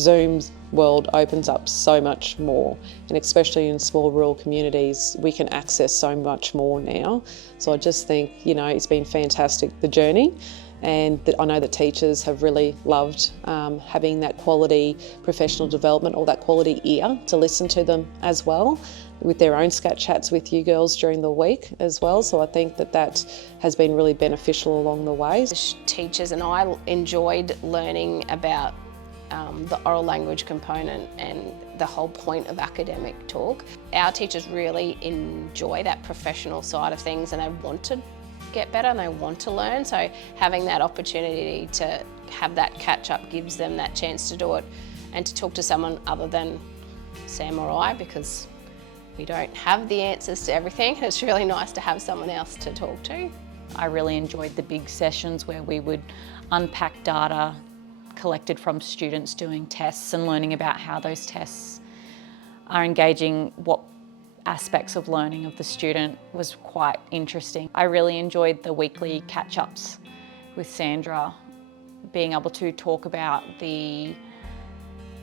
Zoom's world opens up so much more, and especially in small rural communities, we can access so much more now. So I just think, it's been fantastic, the journey, and I know that teachers have really loved having that quality professional development, or that quality ear to listen to them as well, with their own SCAT chats with you girls during the week as well. So I think that has been really beneficial along the way. Teachers and I enjoyed learning about the oral language component and the whole point of academic talk. Our teachers really enjoy that professional side of things, and they want to get better and they want to learn. So having that opportunity to have that catch up gives them that chance to do it and to talk to someone other than Sam or I, because we don't have the answers to everything. It's really nice to have someone else to talk to. I really enjoyed the big sessions where we would unpack data collected from students doing tests and learning about how those tests are engaging what aspects of learning of the student was quite interesting. I really enjoyed the weekly catch-ups with Sandra, being able to talk about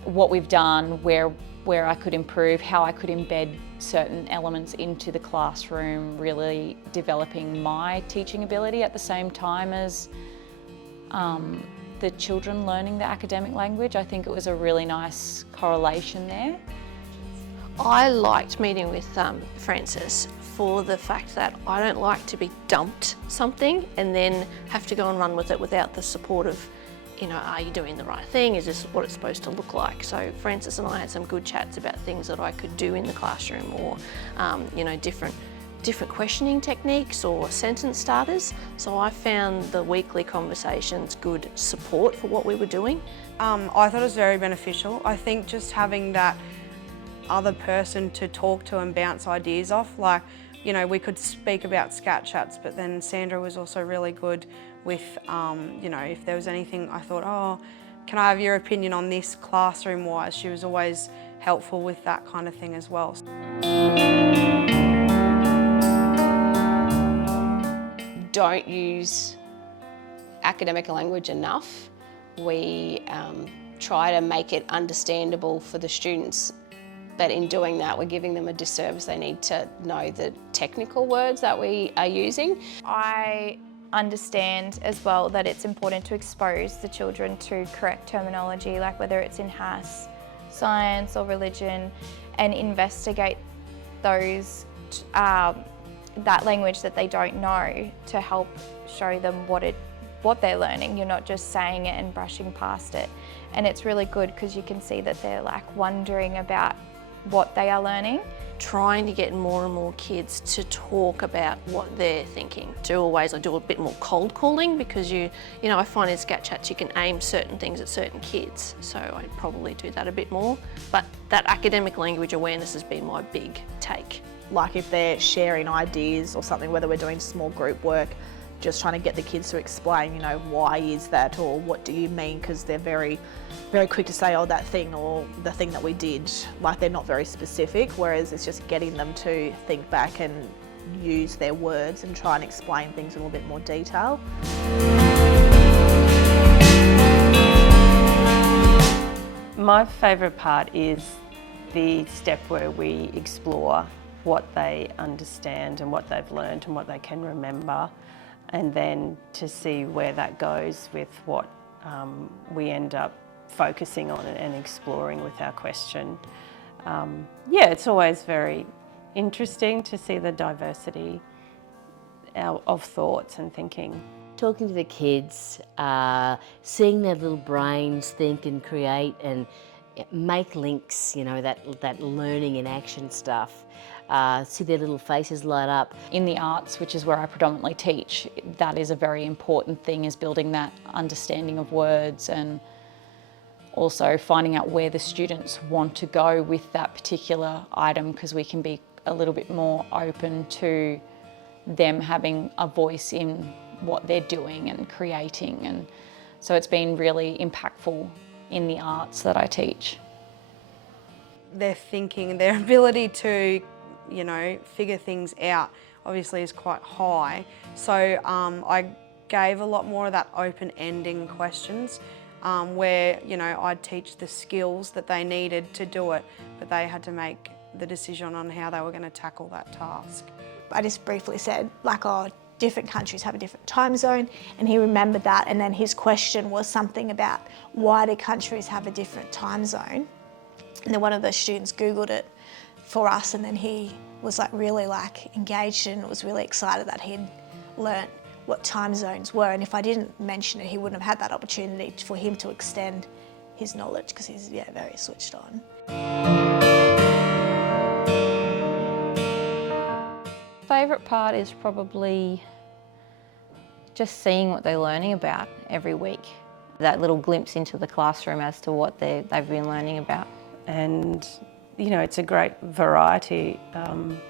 what we've done, where I could improve, how I could embed certain elements into the classroom, really developing my teaching ability at the same time as the children learning the academic language. I think it was a really nice correlation there. I liked meeting with Frances for the fact that I don't like to be dumped something and then have to go and run with it without the support of, are you doing the right thing? Is this what it's supposed to look like? So Frances and I had some good chats about things that I could do in the classroom, or different questioning techniques or sentence starters. So I found the weekly conversations good support for what we were doing. I thought it was very beneficial. I think just having that other person to talk to and bounce ideas off, we could speak about SCAT Chats, but then Sandra was also really good with, if there was anything I thought, oh, can I have your opinion on this classroom-wise? She was always helpful with that kind of thing as well. Don't use academic language enough. We try to make it understandable for the students, but in doing that, we're giving them a disservice. They need to know the technical words that we are using. I understand as well that it's important to expose the children to correct terminology, like whether it's in HASS, science or religion, and investigate those that language that they don't know to help show them what they're learning. You're not just saying it and brushing past it. And it's really good because you can see that they're wondering about what they are learning. Trying to get more and more kids to talk about what they're thinking. I do a bit more cold calling, because I find in SCAT Chats you can aim certain things at certain kids, so I'd probably do that a bit more. But that academic language awareness has been my big take. Like if they're sharing ideas or something, whether we're doing small group work, just trying to get the kids to explain, why is that, or what do you mean, because they're very, very quick to say, oh, that thing, or the thing that we did. They're not very specific, whereas it's just getting them to think back and use their words and try and explain things in a little bit more detail. My favourite part is the step where we explore what they understand and what they've learned and what they can remember, and then to see where that goes with what we end up focusing on and exploring with our question. It's always very interesting to see the diversity of thoughts and thinking. Talking to the kids, seeing their little brains think and create and make links, that learning in action stuff. See their little faces light up. In the arts, which is where I predominantly teach, that is a very important thing, is building that understanding of words, and also finding out where the students want to go with that particular item, because we can be a little bit more open to them having a voice in what they're doing and creating. And so it's been really impactful in the arts that I teach. Their thinking, their ability to figure things out obviously is quite high. So I gave a lot more of that open-ending questions. where, you know, I'd teach the skills that they needed to do it, but they had to make the decision on how they were going to tackle that task. I just briefly said, like, oh, different countries have a different time zone, and he remembered that, and then his question was something about why do countries have a different time zone? And then one of the students Googled it for us, and then he was like really like engaged and was really excited that he'd learnt what time zones were, and if I didn't mention it, he wouldn't have had that opportunity for him to extend his knowledge, because he's very switched on. Favourite part is probably just seeing what they're learning about every week. That little glimpse into the classroom as to what they've been learning about. And you know, it's a great variety.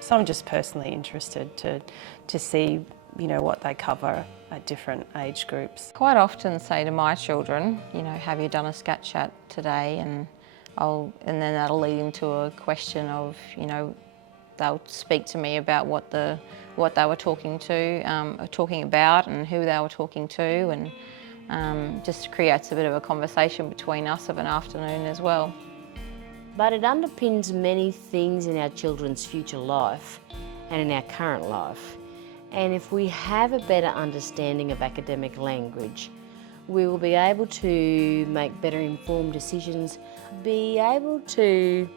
So I'm just personally interested to see, you know, what they cover at different age groups. Quite often say to my children, you know, have you done a SCAT chat today? And then that'll lead into a question of, you know, they'll speak to me about what they were talking about and who they were talking to, and just creates a bit of a conversation between us of an afternoon as well. But it underpins many things in our children's future life and in our current life. And if we have a better understanding of academic language, we will be able to make better informed decisions, be able to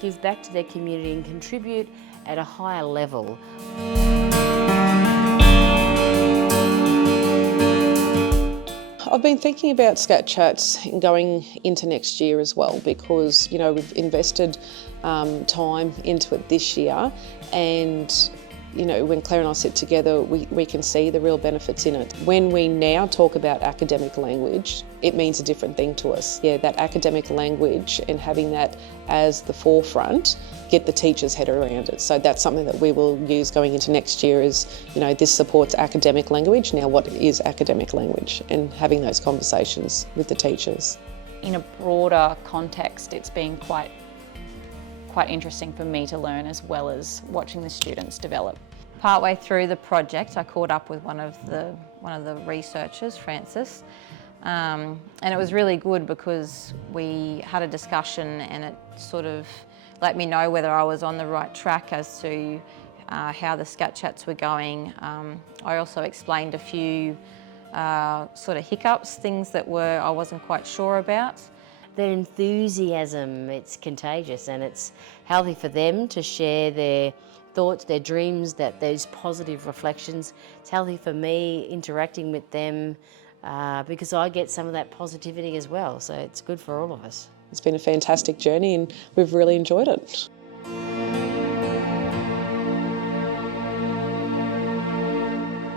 give back to their community and contribute at a higher level. I've been thinking about SCAT Chats going into next year as well, because, you know, we've invested time into it this year, and you know, when Claire and I sit together, we can see the real benefits in it. When we now talk about academic language, it means a different thing to us. Yeah, that academic language and having that as the forefront, get the teacher's head around it. So that's something that we will use going into next year is, you know, this supports academic language. Now, what is academic language? And having those conversations with the teachers. In a broader context, it's been quite interesting for me to learn, as well as watching the students develop. Partway through the project, I caught up with one of the researchers, Francis, and it was really good because we had a discussion, and it sort of let me know whether I was on the right track as to how the SCAT Chats were going. I also explained a few sort of hiccups, things that I wasn't quite sure about. Their enthusiasm, it's contagious, and it's healthy for them to share their thoughts, their dreams, those positive reflections. It's healthy for me interacting with them because I get some of that positivity as well, so it's good for all of us. It's been a fantastic journey and we've really enjoyed it.